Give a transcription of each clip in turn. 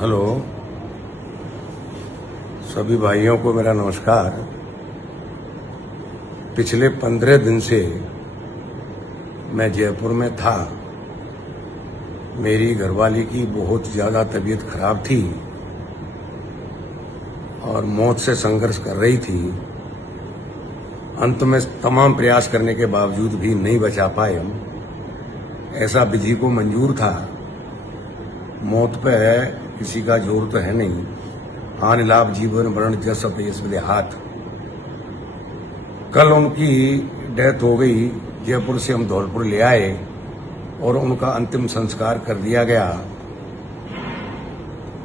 Hello, सभी भाइयों को मेरा नमस्कार। पिछले 15 दिन से मैं जयपुर में था। मेरी घरवाली की बहुत ज़्यादा तबीयत खराब थी और मौत से संघर्ष कर रही थी। अंत में तमाम प्रयास करने के बावजूद भी नहीं बचा पाए हम। ऐसा विधि को मंजूर था। मौत पे किसी का जोर तो है नहीं। हानि लाभ जीवन मरण जस अपयस विधि हाथ। कल उनकी डेथ हो गई। जयपुर से हम धौलपुर ले आए और उनका अंतिम संस्कार कर दिया गया।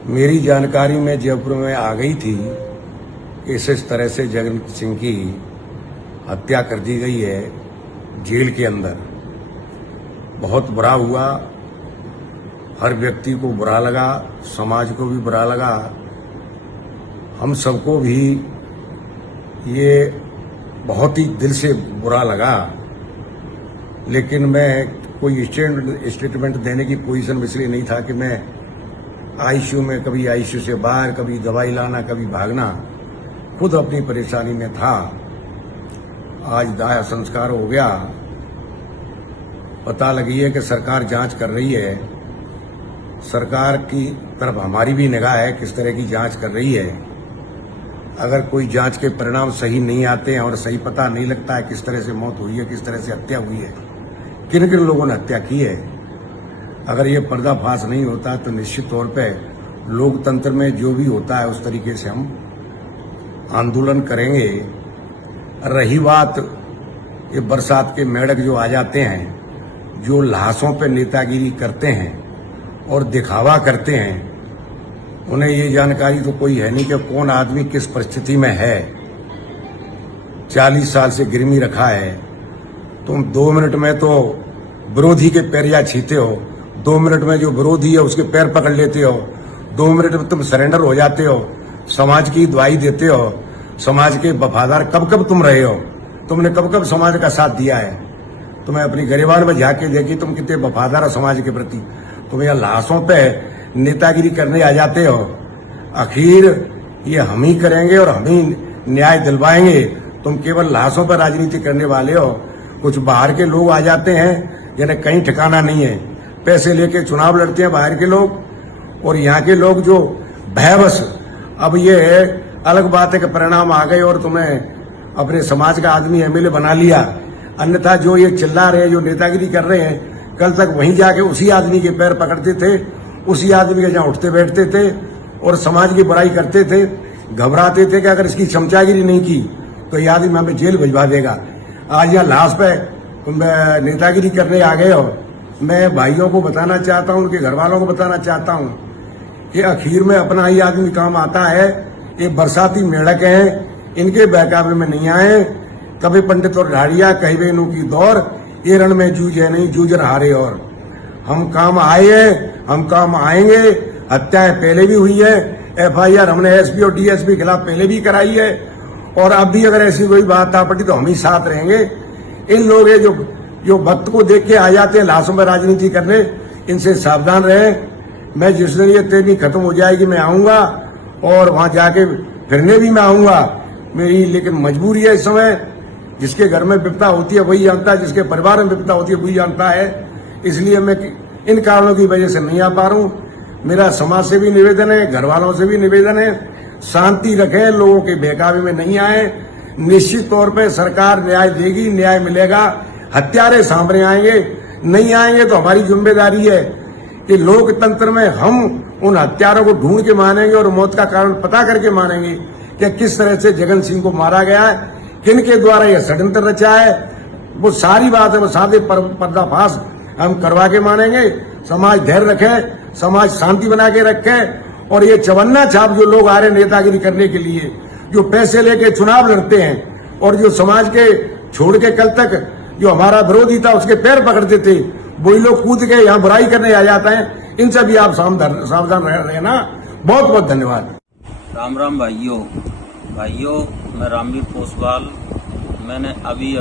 मेरी जानकारी में जयपुर में आ गई थी कि इस तरह से जगन सिंह की हत्या कर दी गई है जेल के अंदर। बहुत बुरा हुआ। हर व्यक्ति को बुरा लगा, समाज को भी बुरा लगा, हम सबको भी ये बहुत ही दिल से बुरा लगा। लेकिन मैं कोई स्टेटमेंट देने की पोजीशन में इसलिए नहीं था कि मैं आईसीयू में, कभी आईसीयू से बाहर, कभी दवाई लाना, कभी भागना, खुद अपनी परेशानी में था। आज दाह संस्कार हो गया। पता लगी है कि सरकार जांच कर रही है। सरकार की तरफ हमारी भी निगाह है किस तरह की जांच कर रही है। अगर कोई जांच के परिणाम सही नहीं आते हैं और सही पता नहीं लगता है किस तरह से मौत हुई है, किस तरह से हत्या हुई है, किन किन लोगों ने हत्या की है, अगर ये पर्दाफाश नहीं होता तो निश्चित तौर पे लोकतंत्र में जो भी होता है उस तरीके से हम आंदोलन करेंगे। रही बात ये बरसात के मेढक जो आ जाते हैं, जो लाशों पे नेतागिरी करते हैं और दिखावा करते हैं, उन्हें ये जानकारी तो कोई है नहीं कि कौन आदमी किस परिस्थिति में है। 40 साल से गिरमी रखा है। तुम 2 मिनट में तो विरोधी के पैरिया छीते हो, 2 मिनट में जो विरोधी है उसके पैर पकड़ लेते हो, 2 मिनट में तुम सरेंडर हो जाते हो, समाज की दुआई देते हो। समाज के वफादार कब कब तुम रहे हो? तुमने कब कब समाज का साथ दिया है? तुम्हें अपनी गरिबान में झाके देखी तुम कितने वफादार हो समाज के प्रति। तुम यह लाशों पे नेतागिरी करने आ जाते हो। आखिर ये हम ही करेंगे और हम ही न्याय दिलवाएंगे। तुम केवल लाशों पर राजनीति करने वाले हो। कुछ बाहर के लोग आ जाते हैं जिन्हें कहीं ठिकाना नहीं है, पैसे लेके चुनाव लड़ते हैं बाहर के लोग, और यहाँ के लोग जो भयवश। अब ये अलग बात है कि परिणाम आ गए और तुम्हें अपने समाज का आदमी एमएलए बना लिया। अन्यथा जो ये चिल्ला रहे हैं, जो नेतागिरी कर रहे हैं, कल तक वहीं जाके उसी आदमी के पैर पकड़ते थे, उसी आदमी के जहां उठते बैठते थे और समाज की बुराई करते थे। घबराते थे कि अगर इसकी चमचागिरी नहीं की तो ये आदमी हमें जेल भिजवा देगा। आज यहाँ लाश पे नेतागिरी करने आ गए हो। मैं भाइयों को बताना चाहता हूँ, उनके घर वालों को बताना चाहता हूँ कि आखिर में अपना ही आदमी काम आता है। ये बरसाती मेढक हैं, इनके बहकावे में नहीं आए। कभी पंडित और ढाड़िया, कहीं बेनू की दौर, ये रण में जूझे नहीं जूझ रहारे। और हम काम आए हैं, हम काम आएंगे। हत्याएं पहले भी हुई है, एफआईआर हमने एसपी और डीएसपी के खिलाफ पहले भी कराई है, और अब भी अगर ऐसी कोई बात आ पड़ी तो हम ही साथ रहेंगे। इन लोग जो भक्त को देख के आ जाते हैं लाशों में राजनीति करने, इनसे सावधान रहे। मैं जिस दिन ये तेजी खत्म हो जाएगी मैं आऊंगा और वहां जाके फिरने भी मैं आऊंगा। मेरी लेकिन मजबूरी है इस समय। जिसके घर में विपदा होती है वही जानता है, जिसके परिवार में विपदा होती है वही जानता है। इसलिए मैं इन कारणों की वजह से नहीं आ पा रहा हूं। मेरा समाज से भी निवेदन है, घर वालों से भी निवेदन है, शांति रखें, लोगों के बहकावे में नहीं आए। निश्चित तौर पे सरकार न्याय देगी, न्याय मिलेगा। हत्यारे सामने आएंगे, नहीं आएंगे तो हमारी जिम्मेदारी है कि लोकतंत्र में हम उन हत्यारों को ढूंढ के मानेंगे और मौत का कारण पता करके मानेंगे कि किस तरह से जगन सिंह को मारा गया है, किन के द्वारा यह षड्यंत्र रचा है। वो सारी बात है, वो सादे पर्दाफाश हम करवा के मानेंगे। समाज धैर्य रखे, समाज शांति बना के रखे, और ये चवन्ना छाप जो लोग आ रहे हैं नेतागिरी करने के लिए, जो पैसे लेके चुनाव लड़ते हैं और जो समाज के छोड़ के कल तक जो हमारा विरोधी था उसके पैर पकड़ते थे, वही लोग कूद के यहाँ बुराई करने आ जाते हैं। इनसे भी आप सावधान रहना। बहुत बहुत धन्यवाद। राम राम भाइयों, मैं रामवीर पोसवाल। मैंने अभी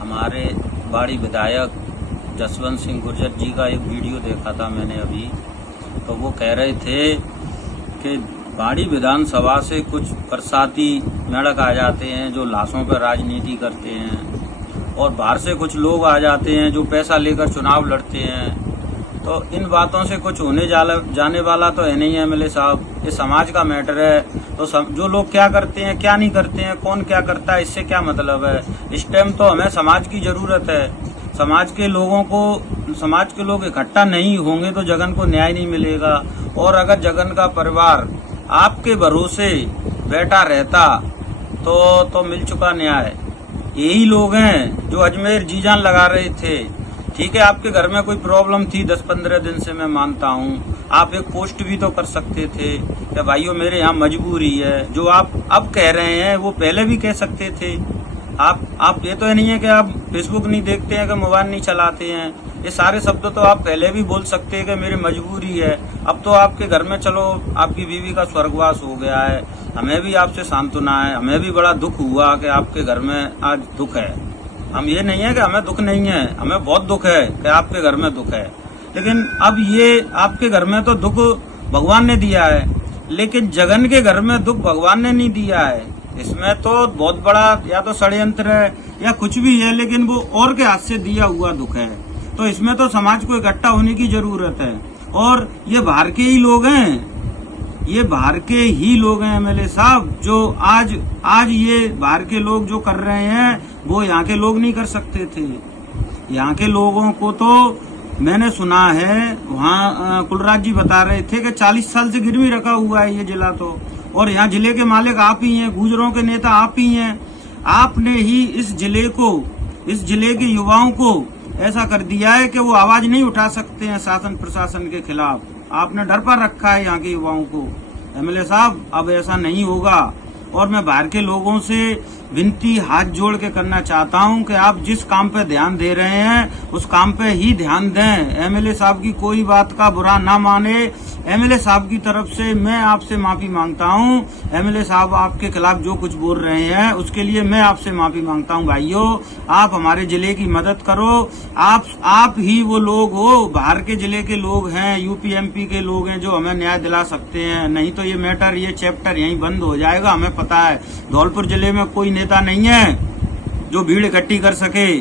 हमारे बाड़ी विधायक जसवंत सिंह गुर्जर जी का एक वीडियो देखा था मैंने अभी, तो वो कह रहे थे कि बाड़ी विधानसभा से कुछ बरसाती मेढक आ जाते हैं जो लाशों पर राजनीति करते हैं, और बाहर से कुछ लोग आ जाते हैं जो पैसा लेकर चुनाव लड़ते हैं। तो इन बातों से कुछ होने जाने वाला तो है नहीं है एमएलए साहब। ये समाज का मैटर है, तो जो लोग क्या करते हैं क्या नहीं करते हैं, कौन क्या करता है, इससे क्या मतलब है। इस टाइम तो हमें समाज की जरूरत है। समाज के लोग इकट्ठा नहीं होंगे तो जगन को न्याय नहीं मिलेगा। और अगर जगन का परिवार आपके भरोसे बैठा रहता तो मिल चुका न्याय। यही लोग हैं जो अजमेर जी जान लगा रहे थे। ठीक है, आपके घर में कोई प्रॉब्लम थी 10-15 दिन से, मैं मानता हूँ। आप एक पोस्ट भी तो कर सकते थे कि भाइयों मेरे यहाँ मजबूरी है। जो आप अब कह रहे हैं वो पहले भी कह सकते थे। आप ये तो नहीं है कि आप फेसबुक नहीं देखते हैं, कि मोबाइल नहीं चलाते हैं। ये सारे शब्द तो आप पहले भी बोल सकते हैं कि मेरी मजबूरी है। अब तो आपके घर में चलो आपकी बीवी का स्वर्गवास हो गया है, हमें भी आपसे सांत्वना है। हमें भी बड़ा दुख हुआ कि आपके घर में आज दुख है। हम ये नहीं है कि हमें दुख नहीं है, हमें बहुत दुख है कि आपके घर में दुख है। लेकिन अब ये आपके घर में तो दुख भगवान ने दिया है, लेकिन जगन के घर में दुख भगवान ने नहीं दिया है। इसमें तो बहुत बड़ा या तो षड्यंत्र है या कुछ भी है, लेकिन वो और के हाथ से दिया हुआ दुख है। तो इसमें तो समाज को इकट्ठा होने की जरूरत है। और ये बाहर के ही लोग हैं, ये बाहर के ही लोग हैं एमएलए साहब, जो आज ये बाहर के लोग जो कर रहे हैं वो यहाँ के लोग नहीं कर सकते थे। यहाँ के लोगों को तो मैंने सुना है, वहाँ कुलराज जी बता रहे थे कि 40 साल से गिरवी रखा हुआ है ये जिला तो। और यहाँ जिले के मालिक आप ही हैं, गुजरों के नेता आप ही हैं। आपने ही इस जिले के युवाओं को ऐसा कर दिया है कि वो आवाज नहीं उठा सकते हैं शासन प्रशासन के खिलाफ। आपने डर पर रखा है यहाँ के युवाओं को। एमएलए साहब अब ऐसा नहीं होगा। और मैं बाहर के लोगों से विनती हाथ जोड़ के करना चाहता हूं कि आप जिस काम पे ध्यान दे रहे हैं उस काम पे ही ध्यान दें। एमएलए साहब की कोई बात का बुरा ना माने। एमएलए साहब की तरफ से मैं आपसे माफी मांगता हूं। एमएलए साहब आपके खिलाफ जो कुछ बोल रहे हैं उसके लिए मैं आपसे माफी मांगता हूं। भाइयों, आप हमारे जिले की मदद करो। आप ही वो लोग हो, बाहर के जिले के लोग हैं, यूपी एमपी के लोग हैं जो हमें न्याय दिला सकते हैं। नहीं तो ये मैटर, ये चैप्टर यहीं बंद हो जाएगा। हमें पता है धौलपुर जिले में कोई नेता नहीं है जो भीड़ इकट्ठी कर सके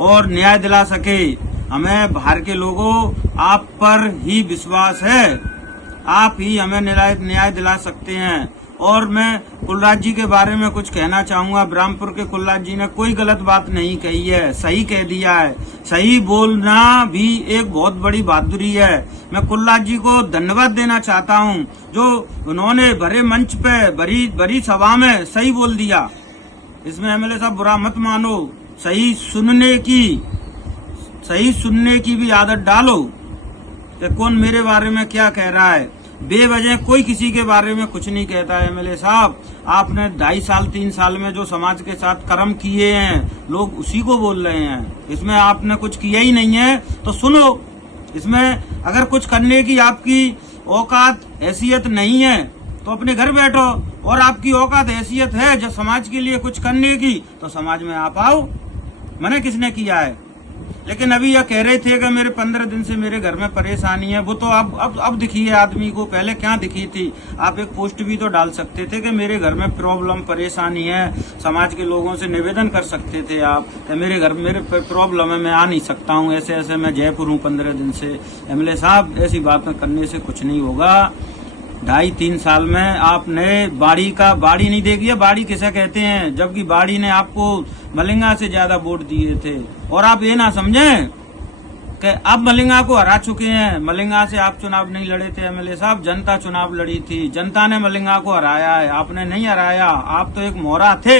और न्याय दिला सके। हमें बाहर के लोगों आप पर ही विश्वास है, आप ही हमें न्याय दिला सकते हैं। और मैं कुलराज जी के बारे में कुछ कहना चाहूंगा। ब्रह्मपुर के कुलराज जी ने कोई गलत बात नहीं कही है, सही कह दिया है। सही बोलना भी एक बहुत बड़ी बहादुरी है। मैं कुलराज जी को धन्यवाद देना चाहता हूं जो उन्होंने भरे मंच पे बड़ी सभा में सही बोल दिया। इसमें एमएलए साहब बुरा मत मानो, सही सुनने की भी आदत डालो कि कौन मेरे बारे में क्या कह रहा है। बेवजह कोई किसी के बारे में कुछ नहीं कहता है। एमएलए साहब, आपने 2.5 साल 3 साल में जो समाज के साथ कर्म किए हैं लोग उसी को बोल रहे हैं। इसमें आपने कुछ किया ही नहीं है तो सुनो। इसमें अगर कुछ करने की आपकी औकात हैसियत नहीं है तो अपने घर बैठो, और आपकी औकात हैसियत है जब समाज के लिए कुछ करने की तो समाज में आप आओ। मैंने किसने किया है। लेकिन अभी यह कह रहे थे कि मेरे 15 दिन से मेरे घर में परेशानी है। वो तो अब दिखी है आदमी को, पहले क्या दिखी थी। आप एक पोस्ट भी तो डाल सकते थे कि मेरे घर में प्रॉब्लम परेशानी है। समाज के लोगों से निवेदन कर सकते थे आप कि मेरे घर में मेरे प्रॉब्लम है, मैं आ नहीं सकता हूँ, ऐसे मैं जयपुर हूँ 15 दिन से। एमएलए साहब, ऐसी बातें करने से कुछ नहीं होगा। 2.5-3 साल में आपने बाड़ी नहीं देखी है। बाड़ी किसे कहते हैं, जबकि बाड़ी ने आपको मलिंगा से ज्यादा वोट दिए थे। और आप ये ना समझें कि अब मलिंगा को हरा चुके हैं। मलिंगा से आप चुनाव नहीं लड़े थे एमएलए साहब, जनता चुनाव लड़ी थी। जनता ने मलिंगा को हराया है, आपने नहीं हराया। आप तो एक मोहरा थे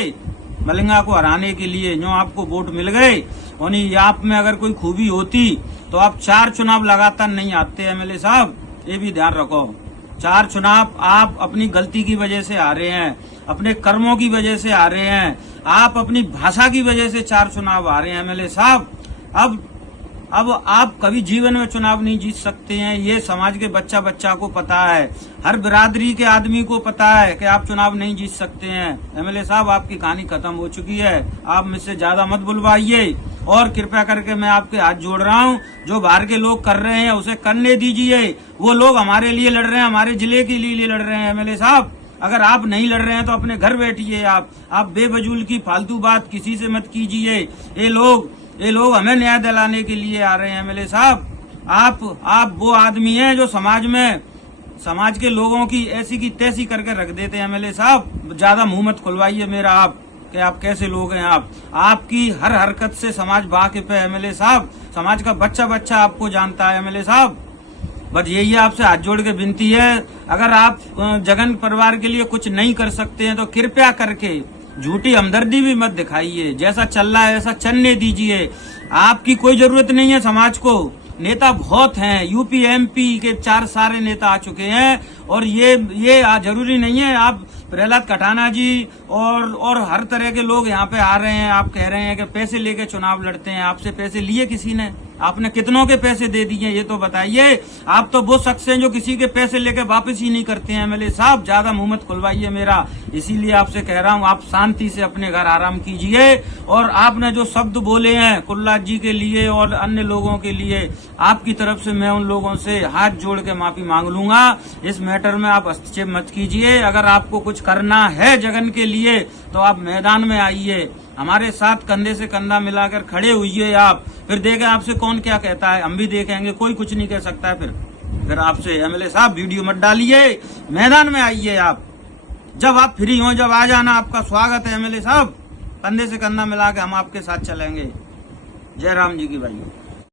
मलिंगा को हराने के लिए, जो आपको वोट मिल गए। उन्हीं आप में अगर कोई खूबी होती तो आप 4 चुनाव लगातार नहीं आते एमएलए साहब, ये भी ध्यान रखो। 4 चुनाव आप अपनी गलती की वजह से आ रहे हैं, अपने कर्मों की वजह से आ रहे हैं, आप अपनी भाषा की वजह से 4 चुनाव आ रहे हैं एमएलए साहब। अब आप कभी जीवन में चुनाव नहीं जीत सकते हैं, ये समाज के बच्चा को पता है। हर बिरादरी के आदमी को पता है कि आप चुनाव नहीं जीत सकते हैं। एमएलए साहब, आपकी कहानी खत्म हो चुकी है। आप मुझसे ज्यादा मत बुलवाइए और कृपया करके मैं आपके हाथ जोड़ रहा हूं, जो बाहर के लोग कर रहे हैं उसे करने दीजिए। वो लोग हमारे लिए लड़ रहे हैं, हमारे जिले के लिए लड़ रहे हैं। एमएलए साहब, अगर आप नहीं लड़ रहे हैं तो अपने घर बैठिए। आप बेवजूल की फालतू बात किसी से मत कीजिए। ये लोग हमें न्याय दिलाने के लिए आ रहे हैं। एमएलए साहब, आप वो आदमी हैं जो समाज के लोगों की ऐसी की तैसी करके रख देते हैं। एमएलए साहब, ज्यादा मुंह मत खुलवाइए मेरा कि आप कैसे लोग हैं। आपकी हर हरकत से समाज वाकिफ है। एमएलए साहब, समाज का बच्चा आपको जानता है। एमएलए साहब, बस यही आपसे हाथ जोड़ के विनती है, अगर आप जगन परिवार के लिए कुछ नहीं कर सकते हैं तो कृपया करके झूठी हमदर्दी भी मत दिखाइए। जैसा चल रहा है ऐसा चलने दीजिए। आपकी कोई जरूरत नहीं है समाज को। नेता बहुत हैं, यूपी एमपी के 4 सारे नेता आ चुके हैं, और ये जरूरी नहीं है। आप प्रहलाद कटाना जी और हर तरह के लोग यहाँ पे आ रहे हैं। आप कह रहे हैं कि पैसे लेके चुनाव लड़ते हैं। आपसे पैसे लिए किसी ने? आपने कितनों के पैसे दे दिए ये तो बताइए। आप तो वो शख्स हैं जो किसी के पैसे लेके वापस ही नहीं करते हैं। एमएलए साहब, ज्यादा मुंह मत खुलवाइए मेरा, इसीलिए आपसे कह रहा हूँ आप शांति से अपने घर आराम कीजिए। और आपने जो शब्द बोले हैं कुल्लाद जी के लिए और अन्य लोगों के लिए, आपकी तरफ से मैं उन लोगों से हाथ जोड़ के माफी मांग लूंगा। इस मैटर में आप हस्तक्षेप मत कीजिए। अगर आपको कुछ करना है जगन के लिए तो आप मैदान में आइए, हमारे साथ कंधे से कंधा मिलाकर खड़े हुइए। आप फिर देखें आपसे कौन क्या कहता है, हम भी देखेंगे। कोई कुछ नहीं कह सकता है फिर आपसे। एमएलए साहब, वीडियो मत डालिए, मैदान में आइए। आप जब आप फ्री हो, जब आ जाना, आपका स्वागत है। एमएलए साहब, कंधे से कंधा मिला के हम आपके साथ चलेंगे। जय राम जी की भाई।